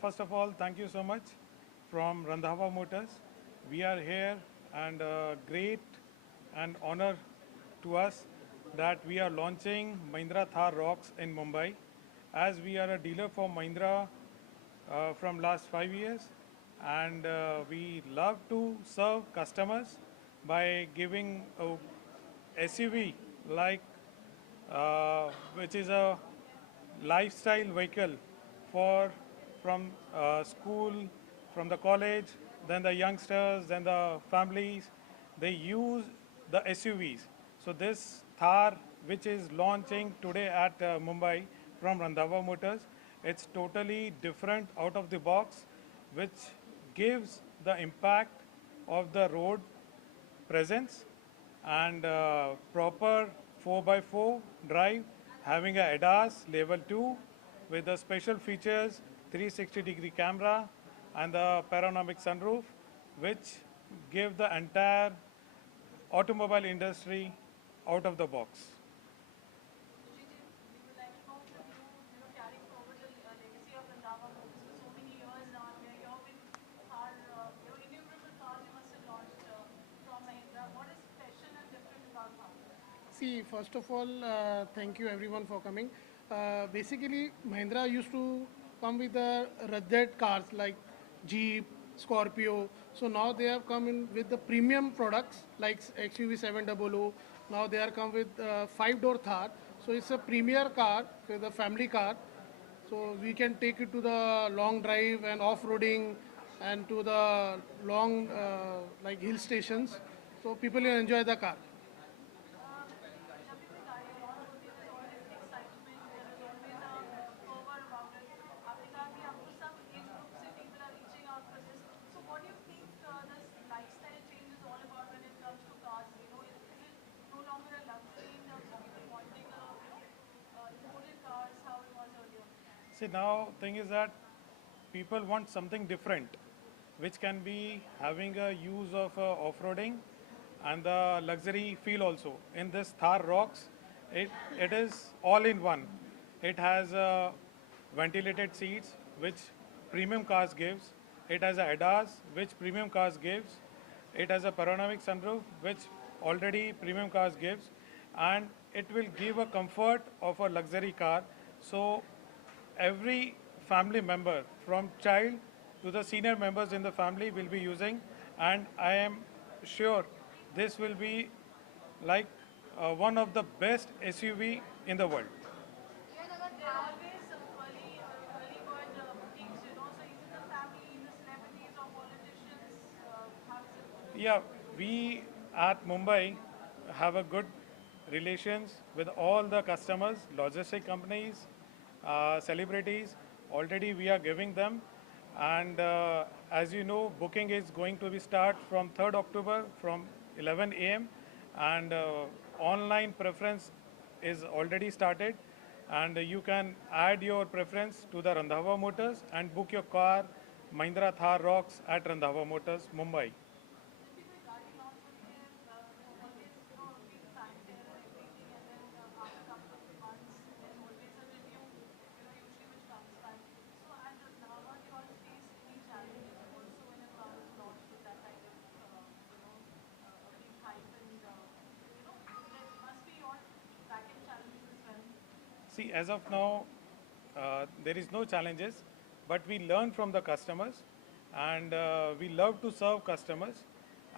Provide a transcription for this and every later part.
First of all, thank you so much from Randhava Motors. We are here and great and honor to us that we are launching Mahindra Thar Rocks in Mumbai. As we are a dealer for Mahindra from last 5 years, and we love to serve customers by giving a SUV like which is a lifestyle vehicle for from school, from the college, then the youngsters, then the families. They use the SUVs. So this Thar, which is launching today at Mumbai from Randhava Motors, it's totally different out of the box, which gives the impact of the road presence and proper 4x4 drive, having a ADAS level 2 with the special features 360-degree camera and the panoramic sunroof, which give the entire automobile industry out of the box. Vijay, we would like to know from you, carrying forward the legacy of Randava Motors for so many years now, and we're here with our, innumerable cars you must have launched from Mahindra. What is special and different about Thar? See, first of all, thank you everyone for coming. Basically, Mahindra used to come with the rugged cars like Jeep, Scorpio. So now they have come in with the premium products like XUV 700. Now they are come with five-door Thar. So it's a premier car, with a family car. So we can take it to the long drive and off-roading and to the long like hill stations. So people will enjoy the car. जब भी कोई गाड़ी launch होती है, there's always an excitement, there is always a fervor about it. आपने कहा कि आपको सब एज ग्रुप से people are reaching out for this. So what do you think this lifestyle change is all about when it comes to cars? Is it no longer a luxury in terms of people wanting imported cars, how it was earlier? See, now thing is that people want something different, which can be having a use of off-roading and the luxury feel also. In this Thar Rocks, it is all in one. It has ventilated seats, which premium cars gives. It has a ADAS, which premium cars gives. It has a panoramic sunroof, which already premium cars gives, and it will give a comfort of a luxury car. So every family member from child to the senior members in the family will be using, and I am sure this will be like one of the best SUV in the world. There are always early bird bookings, so is it the family, the celebrities or politicians? How does it work? Yeah, we at Mumbai have a good relations with all the customers, logistic companies, celebrities. Already we are giving them, and as you know, booking is going to be start from 3rd October from 11 a.m. and online preference is already started, and you can add your preference to the Randhava Motors and book your car Mahindra Thar Rocks at Randhava Motors, Mumbai. जब भी कोई गाड़ी launch होती है, always big fanfare and everything, and then after a couple of months, there's always a review, usually which comes back. So at Randhava, do you all face any challenges also when a car is launched with that kind of, a big hype and, there must be all back-end challenges as well. See, as of now, there is no challenges, but we learn from the customers, and we love to serve customers,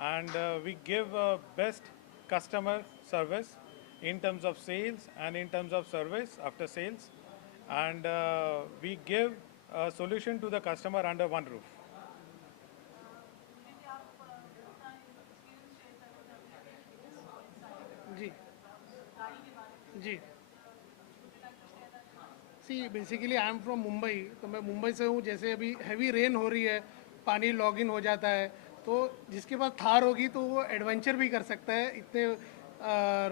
and we give best customer service in terms of sales and in terms of service after sales, and we give a solution to the customer under one roof. Vijay ji, आप अपना experience share करना चाहते हैं business inside जी गाड़ी के बारे में? जी Would you like to share that with us? See basically I am from Mumbai, तो मैं मुंबई से हूँ. जैसे अभी हैवी रेन हो रही है, पानी लॉग इन हो जाता है, तो जिसके पास थार होगी तो वो एडवेंचर भी कर सकता है. इतने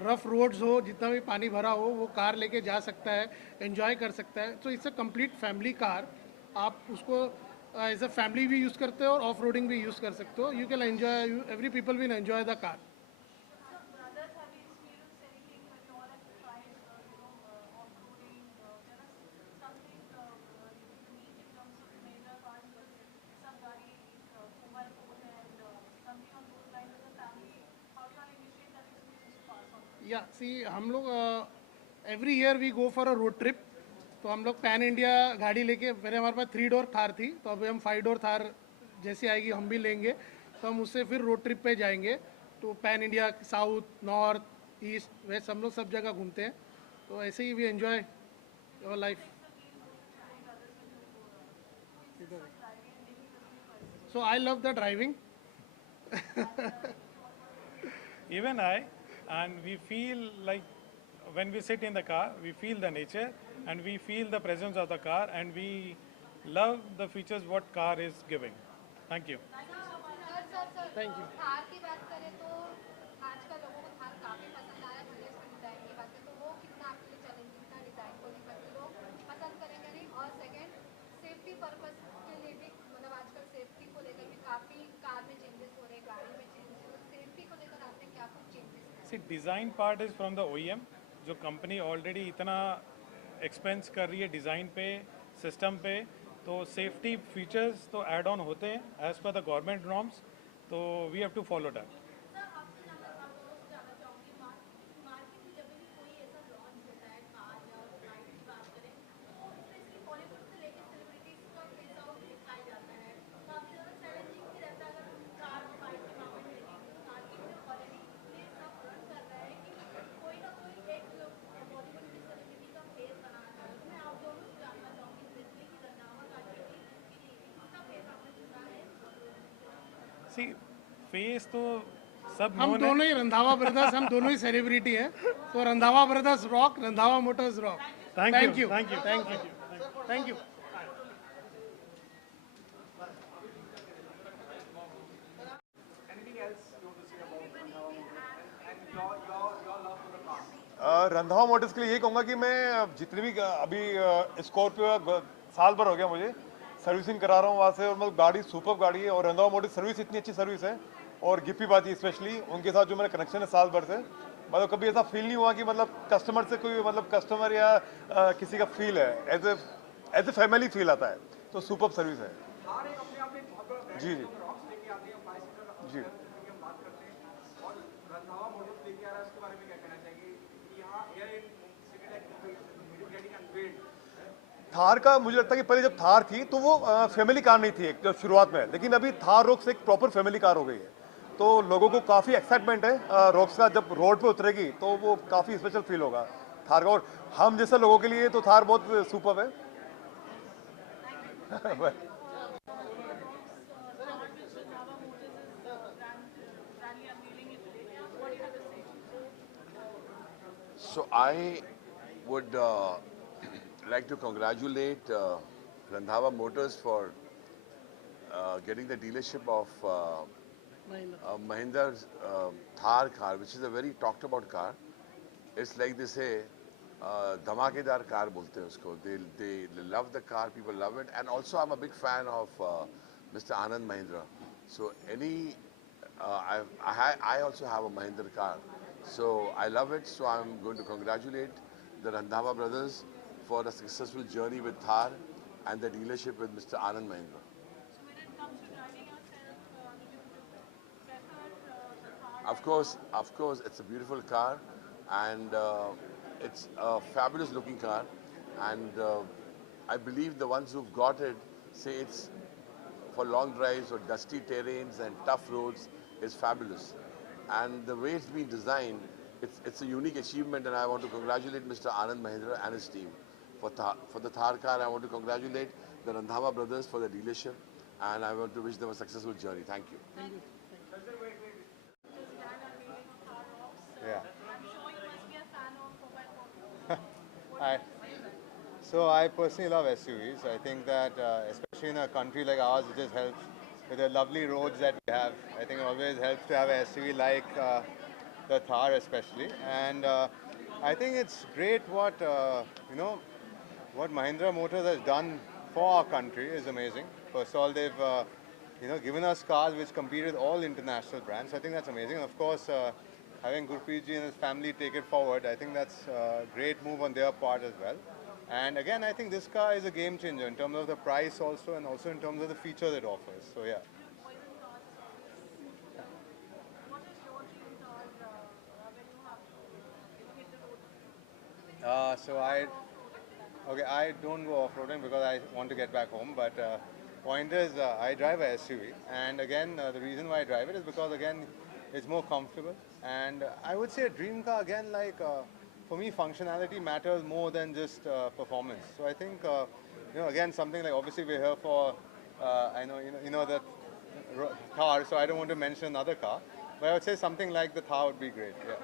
रफ रोड्स हो, जितना भी पानी भरा हो, वो कार लेके जा सकता है, एंजॉय कर सकता है. तो it's a complete family car. आप उसको एज अ फैमिली भी यूज़ करते हो और ऑफ रोडिंग भी यूज़ कर सकते हो. You can enjoy, every people will enjoy the car. So, brothers, have you experienced anything when you all have tried, off-roading? Tell us something unique in terms of Mahindra या see हम लोग every year we go for a road trip. तो हम लोग pan India गाड़ी लेके, पहले हमारे पास 3 डोर थार थी, तो अभी हम 5 डोर थार जैसी आएगी हम भी लेंगे. तो हम उससे फिर रोड ट्रिप पे जाएंगे. तो pan India, south, north, east, west हम लोग सब जगह घूमते हैं. तो ऐसे ही we enjoy your life. So I love the driving. Even I, and we feel like when we sit in the car, we feel the nature and we feel the presence of the car and we love the features what car is giving. Thank you. Sir Thank you. Thar की बात करें तो आजकल लोगों को थार काफ़ी पसंद आ रहा है. भले इसमें डिज़ाइन की बात करें तो वो कितना आपके लिए चैलेंजिंग था डिज़ाइन को लेकर के लोग पसंद करेंगे नहीं. और सेकंड, सेफ्टी पर्पस के लिए भी मतलब आजकल सेफ्टी को लेकर भी काफ़ी कार में चेंजेस हो रहे हैं, गाड़ी में चेंजेस हो रहे हैं. सेफ्टी को लेकर आपने क्या कुछ changes See, design part is from the OEM. जो कंपनी ऑलरेडी इतना एक्सपेंस कर रही है डिज़ाइन पे, सिस्टम पे, तो सेफ्टी फीचर्स तो ऐड ऑन होते हैं as per the government norms. तो we have to follow that. Sir आपसे जानना चाहूँगी मार्केट में जब भी कोई ऐसा लॉन्च होता है कार या बाइक की बात करें तो स्पेशली बॉलीवुड से लेकर सेलिब्रिटीज का फेस आउट दिखाया जाता है. काफ़ी ज़्यादा चैलेंजिंग भी रहता है अगर कार और बाइक के मामले में देखें. मार्केट में ऑलरेडी इतने सब रन कर रहा है कि कोई ना कोई एक बॉलीवुड की सेलिब्रिटी का फेस बनाना चाह रहा है. तो मैं आप दोनों से जानना चाहूँगी स्पेशली कि रंधावा गाड़ी की इसका फेस आपने चुना है. सी फेस तो सब हम known है. दोनों ही रंधावा ब्रदर्स, हम दोनों ही सेलिब्रिटी हैं. तो Randhawa brothers rock, Randhawa Motors rock. Thank thank you. You, Thank you. Thank you, thank you. Randhawa Motors के लिए यही कहूँगा कि मैं जितनी भी अभी स्कॉर्पियो साल भर हो गया मुझे सर्विसिंग करा रहा हूँ वहाँ से, और मतलब गाड़ी सुपर गाड़ी है. और रंधावा मोटर्स सर्विस इतनी अच्छी सर्विस है, और गिप्पी बाजी स्पेशली उनके साथ जो मेरा कनेक्शन है साल भर से, मतलब कभी ऐसा फील नहीं हुआ कि मतलब कस्टमर से कोई मतलब कस्टमर या किसी का फील है, एज ए फैमिली फील आता है. तो सुपर सर्विस है. जी जी जी. थार का मुझे लगता है कि पहले जब थार थी तो वो फैमिली कार नहीं थी एक जब शुरुआत में, लेकिन अभी थार रॉक्स एक प्रॉपर फैमिली कार हो गई है. तो लोगों को काफ़ी एक्साइटमेंट है रॉक्स का. जब रोड पे उतरेगी तो वो काफ़ी स्पेशल फील होगा थार का, और हम जैसे लोगों के लिए तो थार बहुत सुपर है. So I would like to congratulate Randhawa Motors for getting the dealership of Mahindra's Thar car, which is a very talked about car. It's like they say, धमाकेदार कार बोलते हैं उसको. They love the car, people love it, and also I'm a big fan of Mr. Anand Mahindra. So I also have a Mahindra car, so I love it. So I'm going to congratulate the Randhawa brothers for a successful journey with Thar and the dealership with Mr. Anand Mahindra. So when it comes to driving yourself, do you prefer the car? Of course, it's a beautiful car, and it's a fabulous looking car, and I believe the ones who've got it say it's for long drives or dusty terrains and tough roads is fabulous. And the way it's been designed, it's a unique achievement, and I want to congratulate Mr. Anand Mahindra and his team for the Thar car. I want to congratulate the Randhawa brothers for the dealership, and I want to wish them a successful journey. Thank you. Yeah. I'm sure you must be a fan of 4x4. I, so I personally love SUVs. I think that especially in a country like ours, it just helps with the lovely roads that we have. I think it always helps to have an SUV like the Thar especially. And I think it's great what, what Mahindra Motors has done for our country is amazing. First of all, they've given us cars which compete with all international brands. I think that's amazing. And of course, having Gurpreet ji and his family take it forward, I think that's a great move on their part as well. And again, I think this car is a game changer in terms of the price also, and also in terms of the features it offers. So yeah. What is your dream car when you have ride. Okay, I don't go off-roading because I want to get back home. But point is, I drive a SUV, and again, the reason why I drive it is because again, it's more comfortable. And I would say a dream car again, like for me, functionality matters more than just performance. So I think, again, something like obviously we're here for, I know you know that Thar, so I don't want to mention another car, but I would say something like the Thar would be great. Yeah.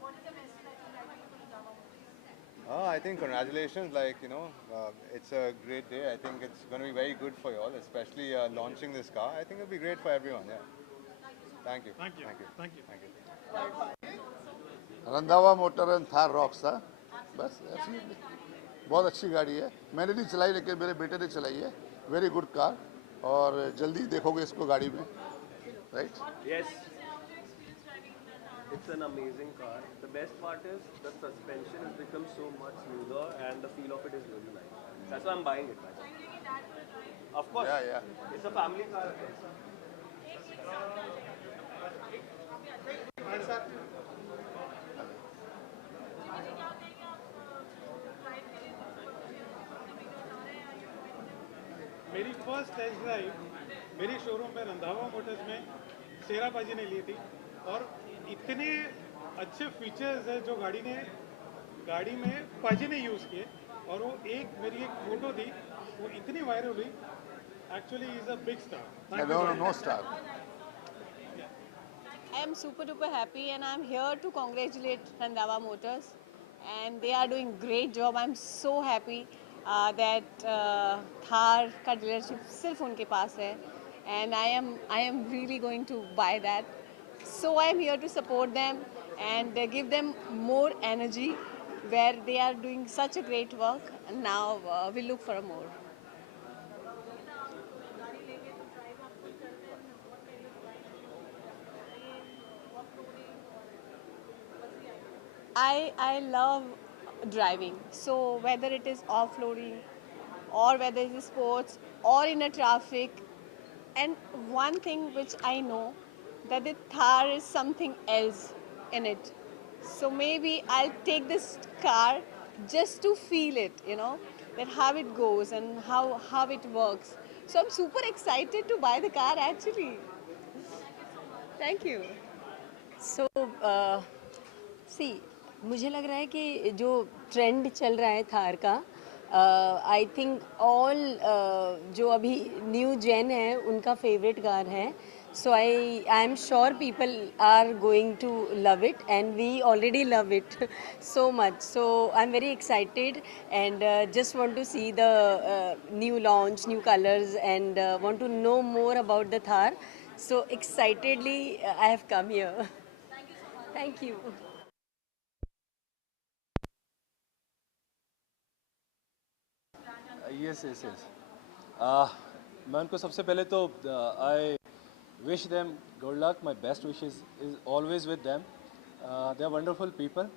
What is the message that you like for Randhawa Motors? I think congratulations, it's a great day. I think it's going to be very good for you all, especially launching this car. I think it'll be great for everyone, yeah. Thank you. Thank you. Thank you. Thank you. Thank you. Randhawa motor and Thar rocks था बस ऐसी बहुत अच्छी गाड़ी है मैंने नहीं चलाई लेकिन मेरे बेटे ने चलाई है वेरी गुड कार और जल्दी देखोगे इसको गाड़ी में right Yes, it's an amazing car. The best part is the suspension has become so much smoother and the feel of it is really nice. That's why I'm buying it. Of course, yeah. It's a family car. मेरी first test drive मेरी showroom में Randhawa Motors में शेरा बाजी ने ली थी और इतने अच्छे फीचर्स है जो गाड़ी में पाजी ने यूज़ किए और वो मेरी एक फ़ोटो थी वो इतनी वायरल हुई actually is a big star no star I am super duper happy and I'm here to congratulate Randhawa Motors and they are doing great job. I'm so happy that Thar का dealership सिर्फ उनके पास है and I am really going to buy that. So I am here to support them and give them more energy where they are doing such a great work and now we look for more. I love driving. So whether it is off-roading or whether it is sports or in a traffic, and one thing which I know that the Thar is something else in it. So maybe I'll take this car just to feel it, that how it goes and how it works. So I'm super excited to buy the car actually. Thank you. सो सी मुझे लग रहा है कि जो trend चल रहा है थार का आई थिंक ऑल जो अभी न्यू जेन है उनका फेवरेट कार है so I am sure people are going to love it and we already love it so much. So I'm very excited and just want to see the new launch, new colors and want to know more about the Thar. So excitedly I have come here. Thank you. Yes. मैं उनको सबसे पहले तो I wish them good luck. My best wishes is always with them. They are wonderful people,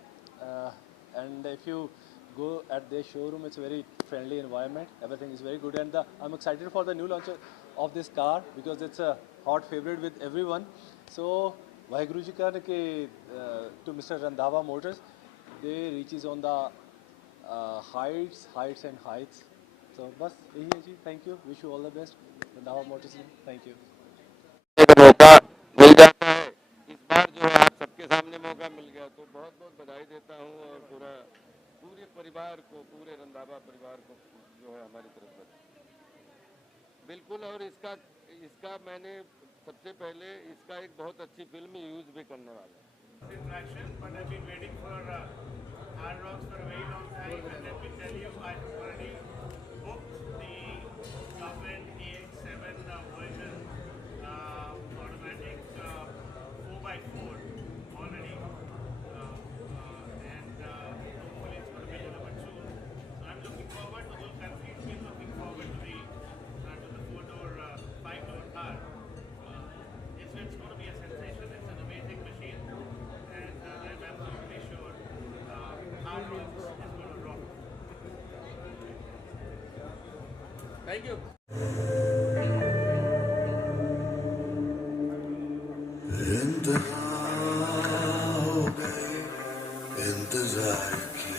and if you go at their showroom, it's a very friendly environment. Everything is very good, and I'm excited for the new launch of this car because it's a hot favorite with everyone. So, Vaheguru Ji ka to Mr. Randhawa Motors, they reaches on the heights and heights. So, बस यही है जी. Thank you. Wish you all the best. Randhawa Motors. Thank you. मौका मिल जाता है इस बार जो है आप सबके सामने मौका मिल गया तो बहुत बहुत बधाई देता हूँ और पूरे परिवार को पूरे रंधावा परिवार को जो है हमारी तरफ से बिल्कुल और इसका मैंने सबसे पहले इसका एक बहुत अच्छी फिल्म यूज भी करने वाला है interaction, but I've been waiting for Hard Rocks for a very long time, and let me tell you, I've already booked the Government AX7 version automatic 4x4 already, and hopefully it's going to be delivered soon. So I'm looking forward to those countries. We're looking forward to the 4-door, 5-door car. It's going to be a sensation. It's an amazing machine, and I'm absolutely sure Hard Rocks is going to rock. Thank you. इंतजार की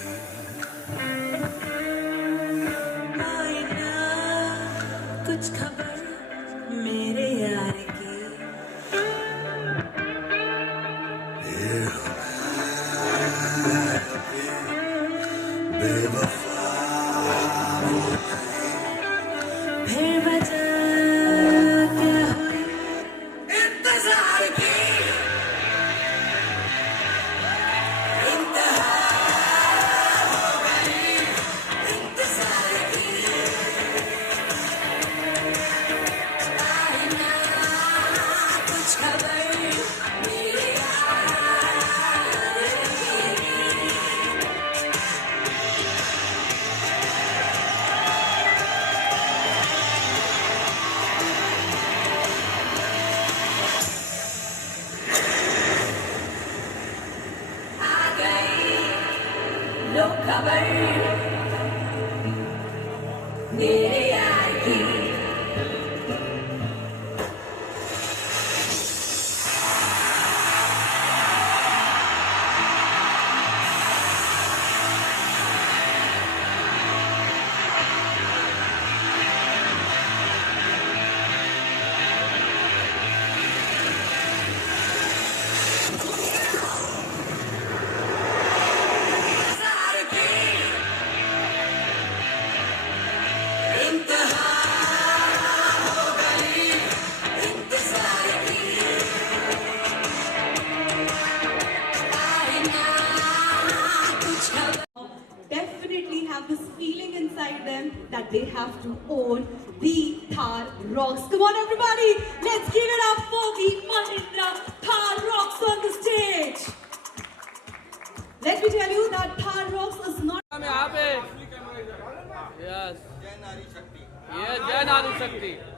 Definitely have this feeling inside them that they have to own the Thar Rocks. Come on everybody, let's give it up for the Mahindra Thar Rocks on the stage. Let me tell you that Thar Rocks is not... Yes. Jai Nari Shakti.